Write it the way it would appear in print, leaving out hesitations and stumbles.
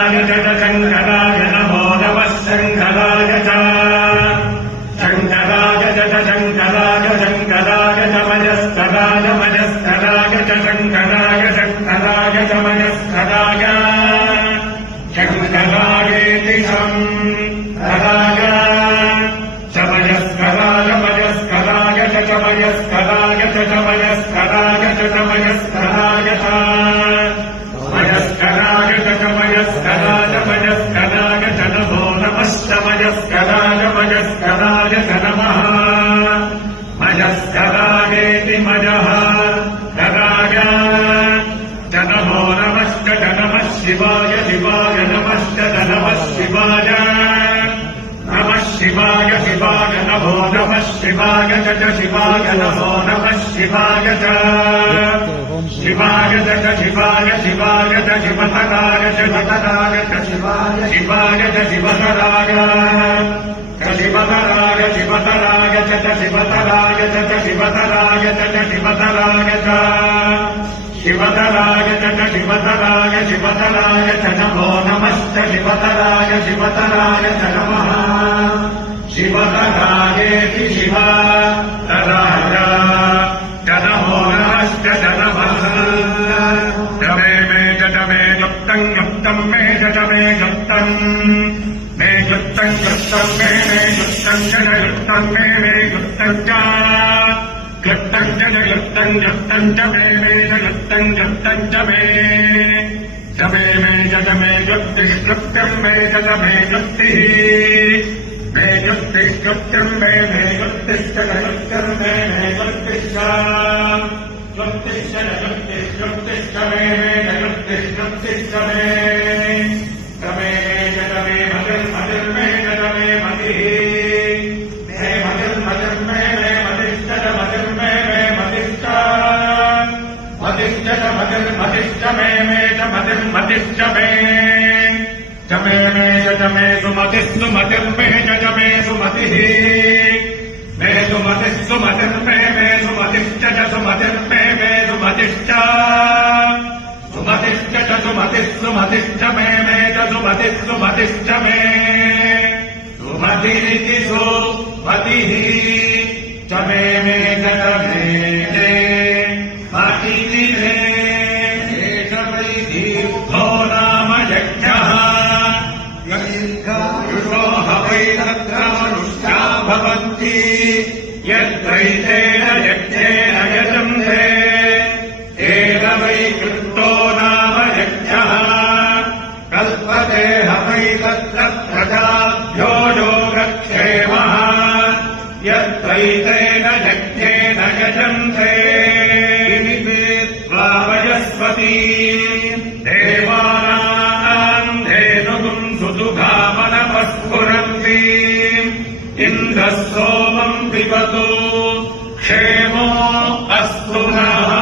शङ्कराय नमो नमः शङ्कराय च शङ्कराय च शङ्कराय शङ्कराय च मजस्कराय मजस्कराय च शङ्कराय शङ्कराय च मजस्कराय शङ्करायेति शङ्कराय च मजस्कराय मजस्कराय च मजस्कराय च मजस्कराय च मजस्कराय च मजस्कराय च मजस्कराय मजस्कराय च नमो नमश्च मजस्कराय मजस्कराय च नमः मजस्करायेति मजः कराय च नमो नमश्च च नमः शिवाय शिवाय नमश्च च नमः शिवाय नमः शिवाय शिवाय नमो नमः शिवाय च शिवाय नमो नमः शिवाय च शिवाय च शिवाय शिवाय च शिवतराय च शिवतराय च शिवाय शिवाय च शिवतराय शिवतराय शिवतराय च शिवतराय च शिवतराय च शिवतराय च शिवतराय च शिवतराय शिवतराय च नमो नमश्च शिवतराय शिवतराय च नमः शिवतरायेति शिवतराय च नमो नमश्च च नमः मे गुप्तं गुप्तं मे मे गुप्तं मे गुप्तं गुप्तं मे गुप्तं च गुप्तं मे गुप्तं च गुप्तं च गुप्तं गुप्तं च मे गुप्तं गुप्तं च मे च मे गुप्तिः गुप्तं मे गुप्तिः मे गुप्तिः गुप्तं मे गुप्तिश्च गुप्तं मे गुप्तिश्च गुप्तिश्च गुप्तिश्च मे गुप्तिश्च गुप्तिश्च मे च मे मतिर् मतिर् मे मतिः मे मतिर् मे मतिश्च मतिर् मे मतिश्च मतिश्च मतिर् मतिश्च मे च मतिर् मतिश्च मे च मे च मे सुमतिः सुमतिर् मे च मे सुमतिः मे सुमतिः सुमतिर् मे सुमतिश्च सुमतिर् मे सुमतिश्च सुमतिश्च सुमतिः सुमतिश्च मे च सुमतिः सुमतिश्च मे सुमतिरिति सुमतिः च मे च मे मतिः मे एष वै दीर्घो नाम यज्ञः यज्ञो वै तत्र मनुष्या भवन्ति यद्वैतेन यज्ञेन यजन्ते तेन वै कृतो नाम यज्ञः कल्पते वै तत्र प्रजाभ्यो योगक्षेमः यद्वैतेन यज्ञेन यजन्ते वयस्पती देवानाम् धेनुगुम् सुदुघामनपस्फुरन्ति इन्द्रः सोमम् पिबतु क्षेमो अस्तु नः।